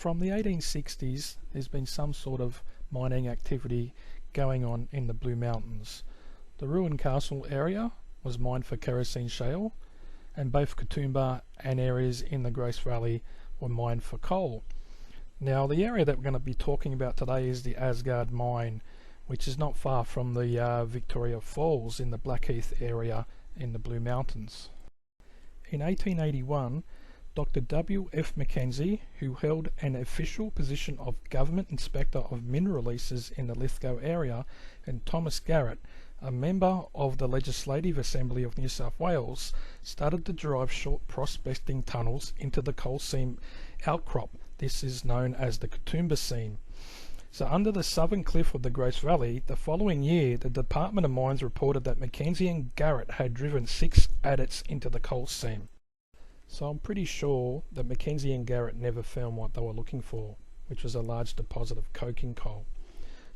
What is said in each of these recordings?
From the 1860s, there's been some sort of mining activity going on in the Blue Mountains. The ruined castle area was mined for kerosene shale, and both Katoomba and areas in the Grose Valley were mined for coal. Now, the area that we're going to be talking about today is the Asgard mine, which is not far from the Victoria Falls in the Blackheath area in the Blue Mountains. In 1881, Dr. W.F. Mackenzie, who held an official position of Government Inspector of Mineral Releases in the Lithgow area, and Thomas Garrett, a member of the Legislative Assembly of New South Wales, started to drive short prospecting tunnels into the coal seam outcrop. This is known as the Katoomba seam. So under the southern cliff of the Grose Valley, the following year, the Department of Mines reported that Mackenzie and Garrett had driven 6 adits into the coal seam. So I'm pretty sure that Mackenzie and Garrett never found what they were looking for, which was a large deposit of coking coal.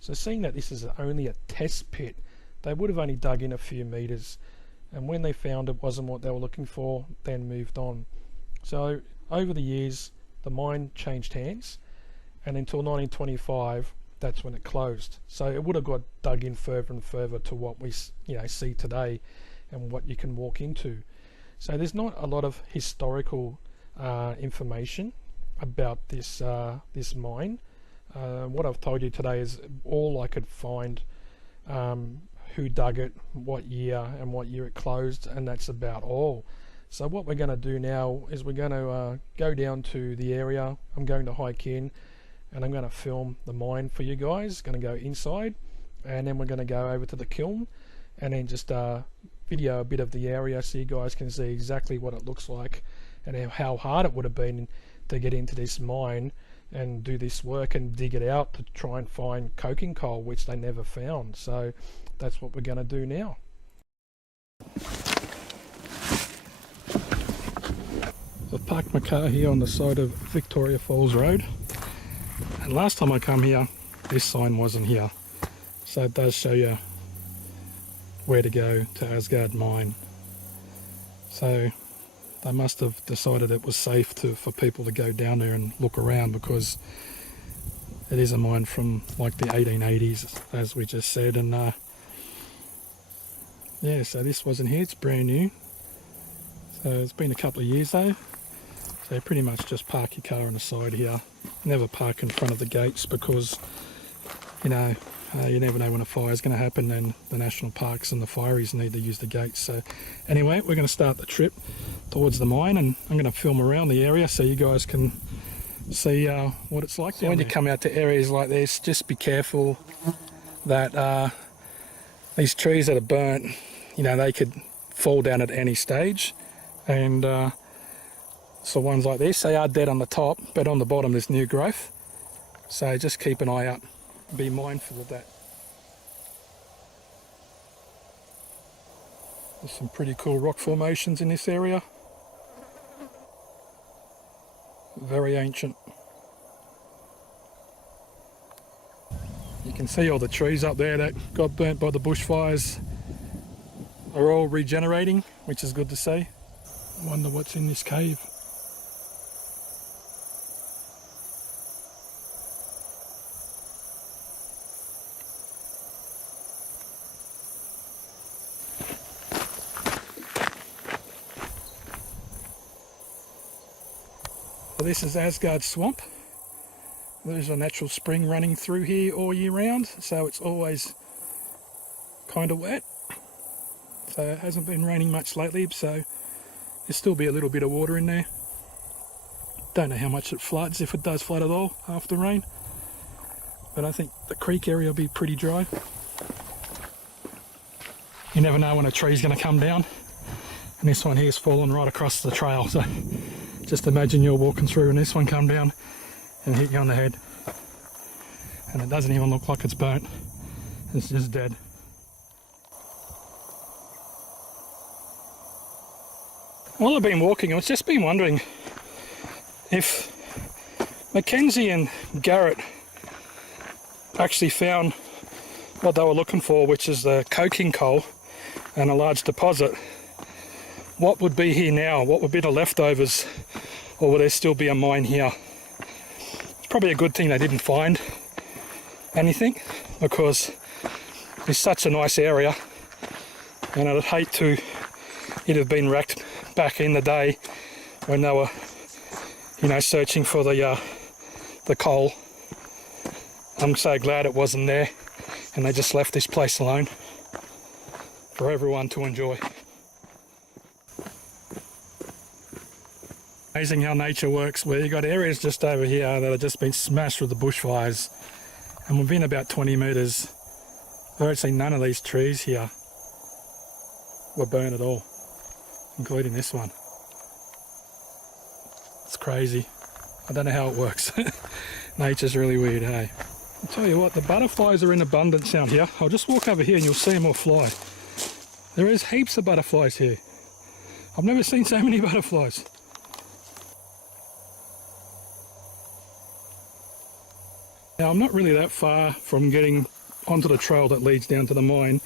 So seeing that this is only a test pit, they would have only dug in a few meters, and when they found it wasn't what they were looking for, then moved on. So over the years, the mine changed hands, and until 1925, that's when it closed. So it would have got dug in further and further to what we see today and what you can walk into. So there's not a lot of historical information about this this mine. What I've told you today is all I could find, who dug it, what year it closed, and that's about all. So what we're going to do now is we're going to go down to the area. I'm going to hike in, and I'm going to film the mine for you guys. Going to go inside, and then we're going to go over to the kiln, and then just video a bit of the area so you guys can see exactly what it looks like and how hard it would have been to get into this mine and do this work and dig it out to try and find coking coal, which they never found. So that's what we're going to do now. I've parked my car here on the side of Victoria Falls Road, and last time I come here this sign wasn't here, so it does show you where to go to Asgard mine. So they must have decided it was safe for people to go down there and look around, because it is a mine from like the 1880s, as we just said. And yeah, so this wasn't here, it's brand new. So it's been a couple of years though. So pretty much just park your car on the side here. Never park in front of the gates, because you never know when a fire is going to happen, and the national parks and the fireys need to use the gates. So anyway, we're going to start the trip towards the mine, and I'm going to film around the area so you guys can see what it's like. So when you come out to areas like this, just be careful that these trees that are burnt, they could fall down at any stage. And so ones like this, they are dead on the top, but on the bottom there's new growth. So just keep an eye out. Be mindful of that. There's some pretty cool rock formations in this area. Very ancient. You can see all the trees up there that got burnt by the bushfires are all regenerating, which is good to see. I wonder what's in this cave. This is Asgard Swamp. There's a natural spring running through here all year round, so it's always kind of wet. So it hasn't been raining much lately, so there'll still be a little bit of water in there. Don't know how much it floods, if it does flood at all after rain, but I think the creek area will be pretty dry. You never know when a tree's going to come down, and this one here's fallen right across the trail, so just imagine you're walking through and this one come down and hit you on the head. And it doesn't even look like it's burnt. It's just dead. While I've been walking, I've just been wondering if Mackenzie and Garrett actually found what they were looking for, which is the coking coal and a large deposit. What would be here now? What would be the leftovers? Or will there still be a mine here? probably a good thing they didn't find anything, because it's such a nice area, and I'd hate to it have been wrecked back in the day when they were, you know, searching for the coal. I'm so glad it wasn't there, and they just left this place alone for everyone to enjoy. Amazing how nature works, where you've got areas just over here that have just been smashed with the bushfires, and within about 20 metres, virtually none of these trees here were burnt at all, including this one. It's crazy. I don't know how it works. Nature's really weird, hey? I'll tell you what, the butterflies are in abundance down here. I'll just walk over here and you'll see them all fly. There is heaps of butterflies here. I've never seen so many butterflies. Now, I'm not really that far from getting onto the trail that leads down to the mine,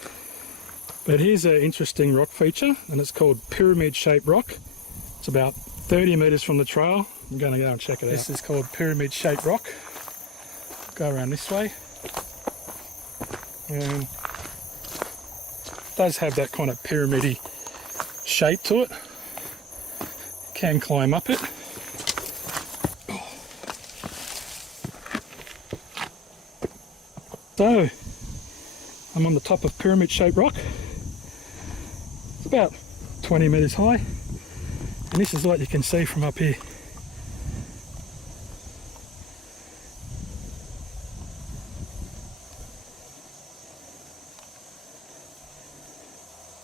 but here's an interesting rock feature, and it's called pyramid-shaped rock. It's about 30 metres from the trail. I'm going to go and check it out. This is called pyramid-shaped rock. Go around this way, and it does have that kind of pyramid-y shape to it. You can climb up it. So, I'm on the top of pyramid-shaped rock. It's about 20 metres high, and this is what you can see from up here.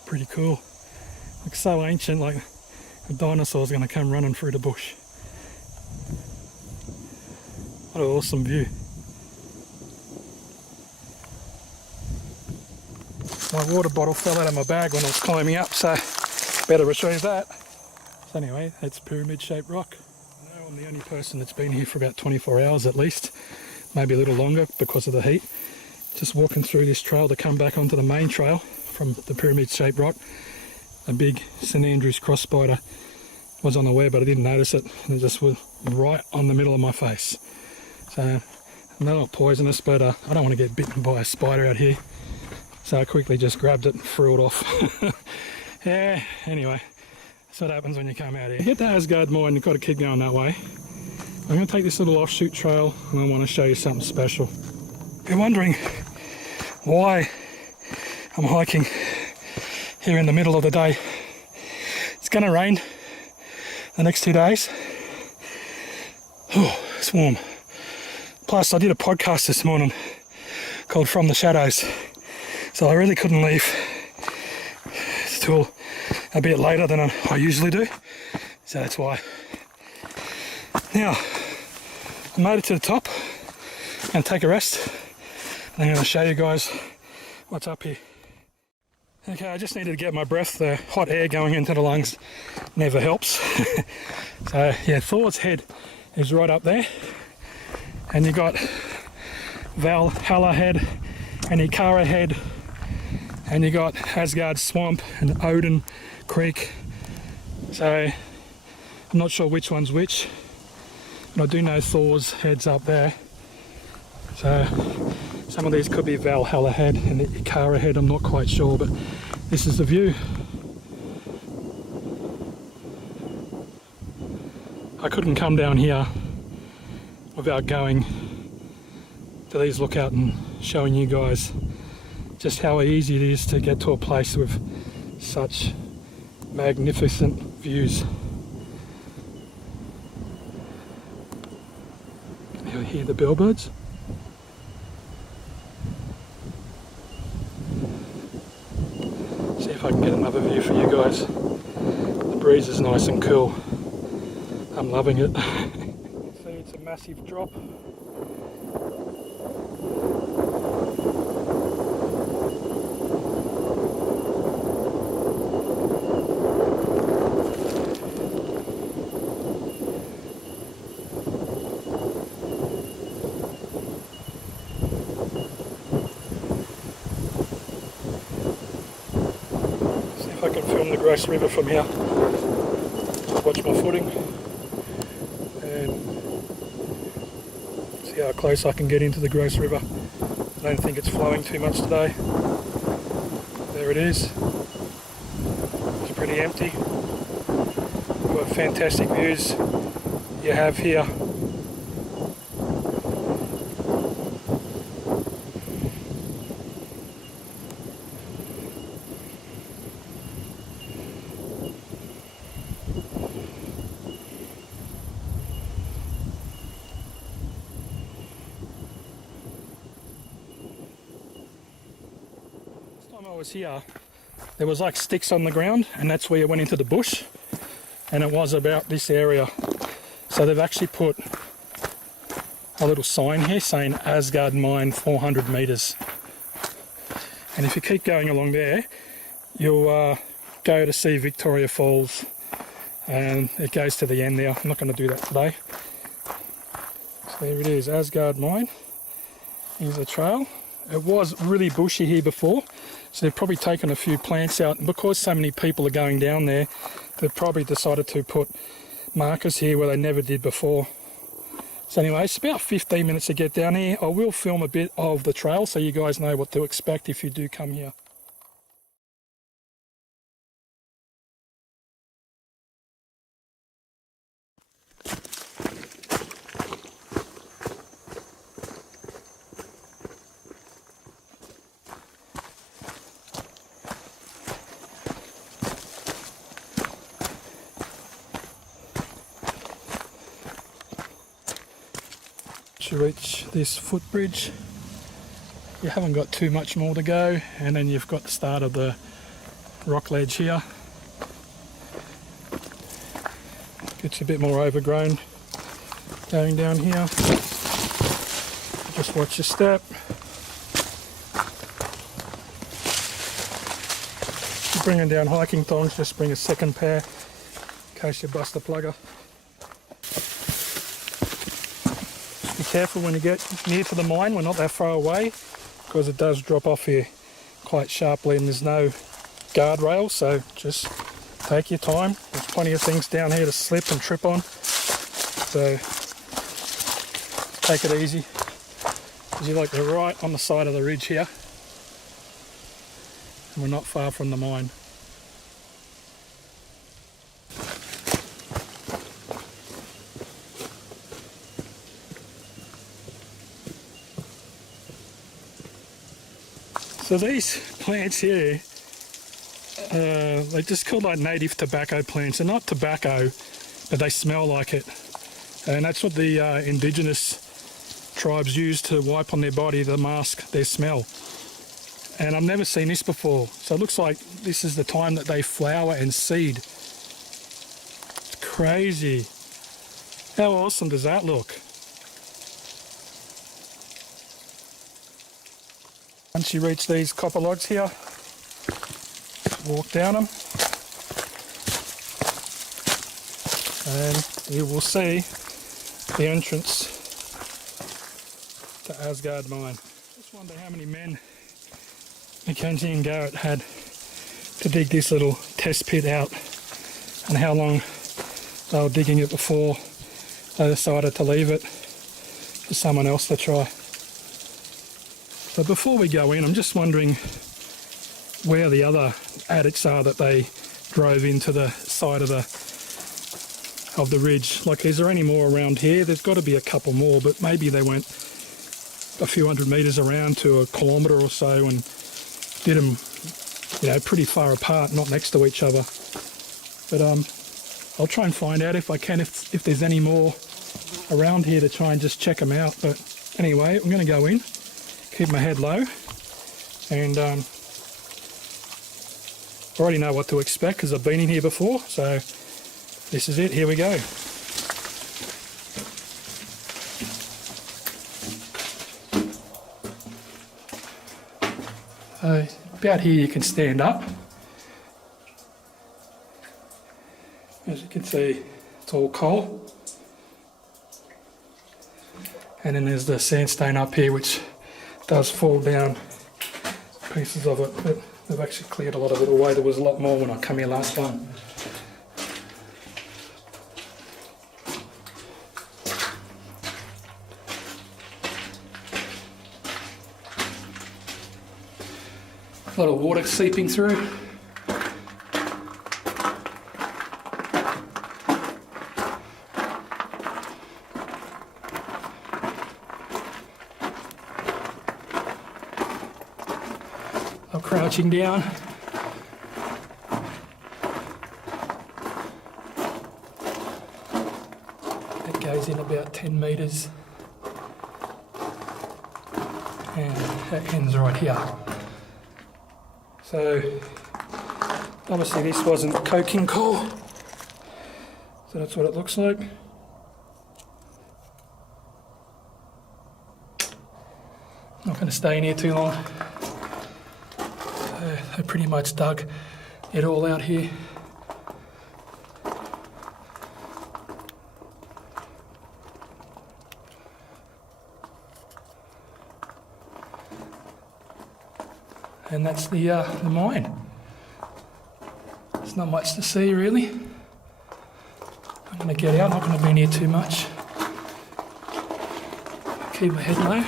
Pretty cool. Looks so ancient, like a dinosaur's going to come running through the bush. What an awesome view. My water bottle fell out of my bag when I was climbing up, so better retrieve that. So anyway, that's pyramid-shaped rock. I know I'm the only person that's been here for about 24 hours at least, maybe a little longer because of the heat. Just walking through this trail to come back onto the main trail from the pyramid-shaped rock. A big St Andrews cross spider was on the way, but I didn't notice it, and it just was right on the middle of my face. So they're not poisonous, but I don't want to get bitten by a spider out here. So I quickly just grabbed it and threw it off. Yeah, anyway, that's what happens when you come out here. Hit the Asgard mine, you've got to keep going that way. I'm going to take this little offshoot trail, and I want to show you something special. You're wondering why I'm hiking here in the middle of the day. It's going to rain the next 2 days. Oh, it's warm. Plus, I did a podcast this morning called From the Shadows. So I really couldn't leave till a bit later than I usually do. So that's why. Now, I made it to the top. I'm going to take a rest. And I'm going to show you guys what's up here. Okay, I just needed to get my breath. The hot air going into the lungs never helps. So yeah, Thor's head is right up there. And you've got Valhalla head and Ikara head. And you got Asgard Swamp and Odin Creek. So I'm not sure which one's which, but I do know Thor's head's up there. So some of these could be Valhalla head and the Ikara head, I'm not quite sure, but this is the view. I couldn't come down here without going to these lookout and showing you guys just how easy it is to get to a place with such magnificent views. Can you hear the bellbirds? See if I can get another view for you guys. The breeze is nice and cool. I'm loving it. See, it's a massive drop. I can film the Grose River from here. Just watch my footing. And See how close I can get into the Grose River. I don't think it's flowing too much today. There it is. It's pretty empty. What fantastic views you have here. I was here, there was like sticks on the ground, and that's where you went into the bush, and it was about this area. So they've actually put a little sign here saying Asgard Mine 400 metres, and if you keep going along there you'll go to see Victoria Falls, and it goes to the end there. I'm not going to do that today. So there it is, Asgard Mine. Here's the trail. It was really bushy here before, so they've probably taken a few plants out, and because so many people are going down there, they've probably decided to put markers here where they never did before. So anyway, it's about 15 minutes to get down here. I will film a bit of the trail so you guys know what to expect if you do come here. To reach this footbridge, you haven't got too much more to go, and then you've got the start of the rock ledge here. Gets a bit more overgrown going down here. Just watch your step. If you're bringing down hiking thongs, just bring a second pair in case you bust a plugger. Be careful when you get near to the mine, we're not that far away, because it does drop off here quite sharply and there's no guardrail, so just take your time. There's plenty of things down here to slip and trip on, so take it easy, because you're like right on the side of the ridge here and we're not far from the mine. So these plants here, they're just called like native tobacco plants. They're not tobacco, but they smell like it. And that's what the indigenous tribes use to wipe on their body to mask their smell. And I've never seen this before. So it looks like this is the time that they flower and seed. It's crazy. How awesome does that look? Once you reach these copper logs here, walk down them and you will see the entrance to Asgard Mine. Just wonder how many men Mackenzie and Garrett had to dig this little test pit out, and how long they were digging it before they decided to leave it for someone else to try. But before we go in, I'm just wondering where the other adits are that they drove into the side of the ridge. Like, is there any more around here? There's got to be a couple more, but maybe they went a few hundred metres around to a kilometre or so and did them, you know, pretty far apart, not next to each other. But I'll try and find out if I can, if there's any more around here, to try and just check them out. But anyway, I'm going to go in. Keep my head low, and already know what to expect because I've been in here before, so this is it. Here we go. So about here you can stand up. As you can see, it's all coal, and then there's the sandstone up here, which does fall down, pieces of it, but they've actually cleared a lot of it away. There was a lot more when I come here last time. A lot of water seeping through. I'm crouching down. It goes in about 10 metres. And that ends right here. So obviously this wasn't coking coal, so that's what it looks like. Not going to stay in here too long. So I pretty much dug it all out here. And that's the mine. There's not much to see really. I'm going to get out, not going to be in here too much. Keep my head low.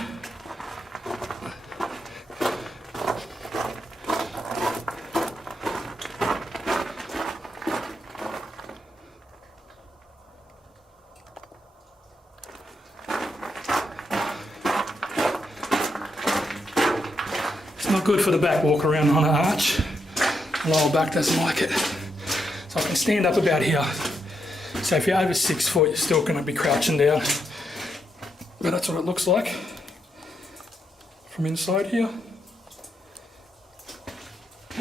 Not good for the back walk around on an arch. The lower back doesn't like it. So I can stand up about here. So if you're over 6 foot, you're still going to be crouching down. But that's what it looks like from inside here.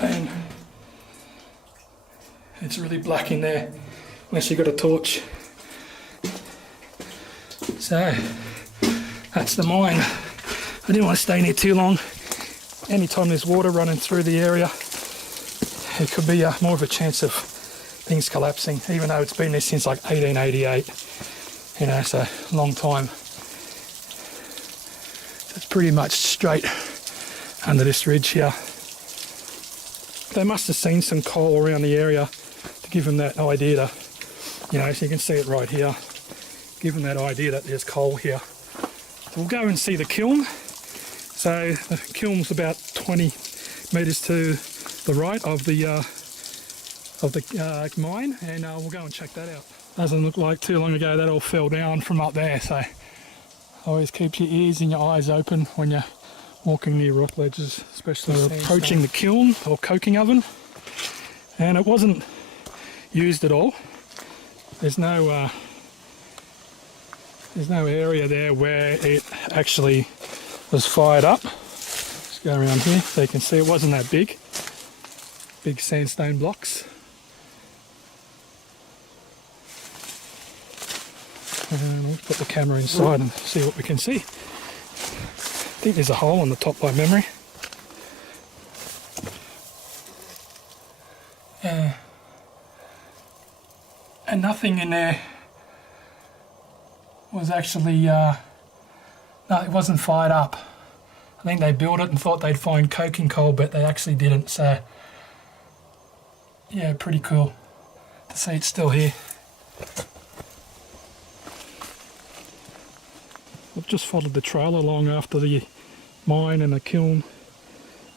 And it's really black in there, unless you've got a torch. So that's the mine. I didn't want to stay in here too long. Anytime there's water running through the area, it could be more of a chance of things collapsing, even though it's been there since like 1888. You know, it's a long time. It's pretty much straight under this ridge here. They must have seen some coal around the area to give them that idea to, you know, so you can see it right here, give them that idea that there's coal here. So we'll go and see the kiln. So the kiln's about 20 metres to the right of the mine, and we'll go and check that out. Doesn't look like too long ago that all fell down from up there, so always keep your ears and your eyes open when you're walking near rock ledges, especially approaching the kiln or coking oven. And it wasn't used at all. There's no area there where it actually was fired up. Let's go around here so you can see it wasn't that big. Big sandstone blocks. And we'll put the camera inside and see what we can see. I think there's a hole on the top by memory. Yeah. And nothing in there was actually no, it wasn't fired up. I think they built it and thought they'd find coking coal, but they actually didn't. So, yeah, pretty cool to see it's still here. I've just followed the trail along after the mine and the kiln,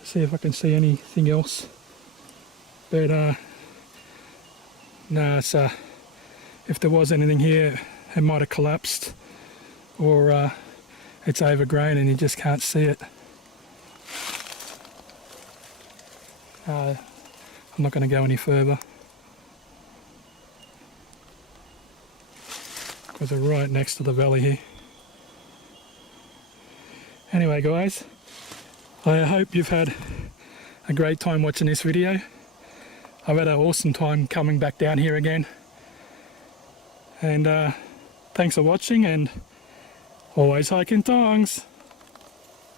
see if I can see anything else. But no, it's, if there was anything here, it might have collapsed, or it's overgrown and you just can't see it. I'm not going to go any further because we're right next to the valley here. Anyway guys, I hope you've had a great time watching this video. I've had an awesome time coming back down here again. And thanks for watching, and always hiking tongs.